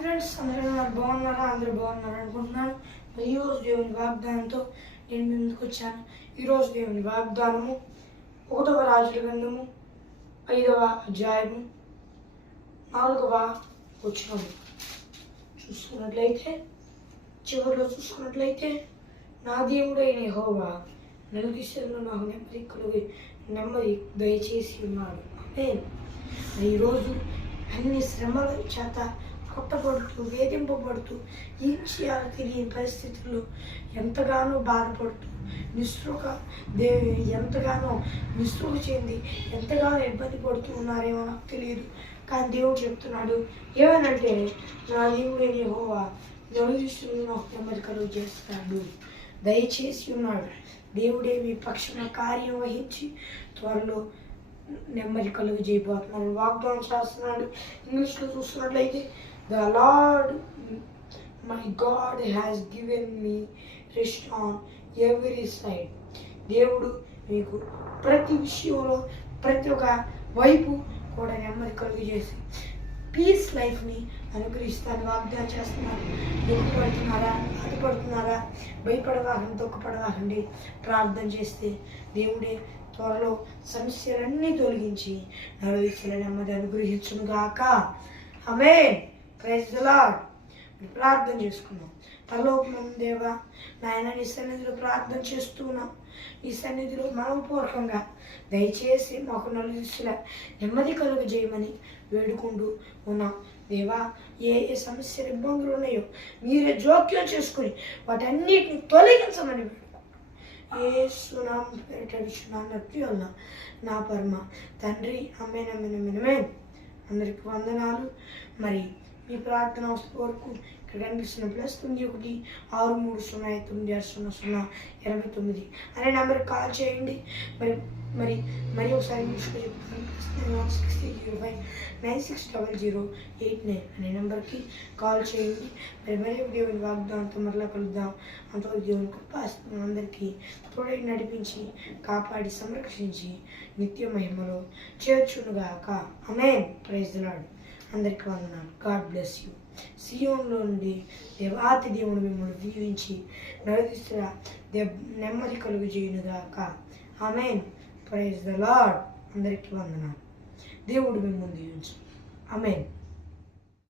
Friends, అందరూ బాగున్నారా? అందరూ బాగున్నారా అనుకుంటున్నాను. ఈరోజు దేవుని వాగ్దానంతో నేను మీ ముందుకు వచ్చాను. ఈరోజు దేవుని వాగ్దానము 1వ రాజుల గ్రంథము 5వ అధ్యాయము 4వ వచనము చూసుకున్నట్లయితే, చివరిలో చూసుకున్నట్లయితే, నా దేవుడైన యెహోవా నలుదిశల్లో నాకు నెమ్మది దయచేసి ఉన్నాడు. ఈరోజు అన్ని శ్రమల చేత కొట్టబడుతూ, వేధింపబడుతూ, ఏం చేయాలో తెలియని పరిస్థితుల్లో ఎంతగానో బాధపడుతూ ఎంతగానో నిస్పృహ చెంది ఎంతగానో ఇబ్బంది పడుతూ ఉన్నారేమో నాకు తెలియదు. కానీ దేవుడు చెప్తున్నాడు ఏమనంటే, నా దేవుడైన యెహోవా నలుదిశల్లో నాకు నెమ్మది కలుగు చేస్తాడు, దయచేసి ఉన్నాడు. దేవుడే మీ పక్షాన కార్యం వహించి త్వరలో నెమ్మది కలుగు చేయబోతున్నాడు, వాగ్దానం చేస్తున్నాడు. ఇంగ్లీష్లో చూస్తున్నట్లయితే, the lord my God has given me rest on every side. దేవుడు మీకు ప్రతి విషయంలో ప్రతి ఒక్క వైపు కూడా నెమ్మది కలుగు చేసి పీస్ లైఫ్ని అనుగ్రహిస్తాను వాగ్దానం చేస్తున్నారు. దుఃఖపడుతున్నారా, బాధపడుతున్నారా? భయపడవాకండి, దుఃఖపడవాకండి. ప్రార్థన చేస్తే దేవుడే త్వరలో సమస్యలన్నీ తొలగించి నలుదిశల నెమ్మది అనుగ్రహించునుగాక. ఆమేన్. Praise the lord. ప్రార్థన చేసుకున్నాం. పరలోకమందు దేవా, నాయన నీ సన్నిధిలో ప్రార్థన చేస్తున్నాం. నీ సన్నిధిలో మనపూర్వకంగా దయచేసి మాకు నలుదిశల నెమ్మది కలుగు చేయమని వేడుకుంటూ ఉన్నాం. దేవా, ఏ ఏ సమస్యలు ఇబ్బందులు ఉన్నాయో మీరే జోక్యం చేసుకుని వాటన్నిటిని తొలగించమని యేసు నామమున పేరిట నా పరమ తండ్రి. ఆమేన్. అందరికి వందనాలు. మరి మీ ప్రార్థన వరకు ఇక్కడ కనిపిస్తున్న +91 630960089 అనే నెంబర్కి కాల్ చేయండి. మరి ఒకసారి ఇంగ్లీష్లో చెప్తాను. +9059600089 అనే నెంబర్కి కాల్ చేయండి. మరి దేవుని వాగ్దానంతో మరలా కలుద్దాం. అంతవరకు దేవుని కృప అందరికీ తోడై నడిపించి కాపాడి సంరక్షించి నిత్య మహిమలో చేర్చునుగాక. ఆమేన్. Praise the lord. అందరికీ వందనాలు. God bless you. సియోన్లో నుండి దేవాతి దేవుడు మిమ్మల్ని దీవించి నలుదిశల నెమ్మది కలుగు చేయునుగాక. ఆమేన్. Praise the lord. అందరికీ వందనాలు. దేవుడు మిమ్మల్ని దీవించు. ఆమేన్.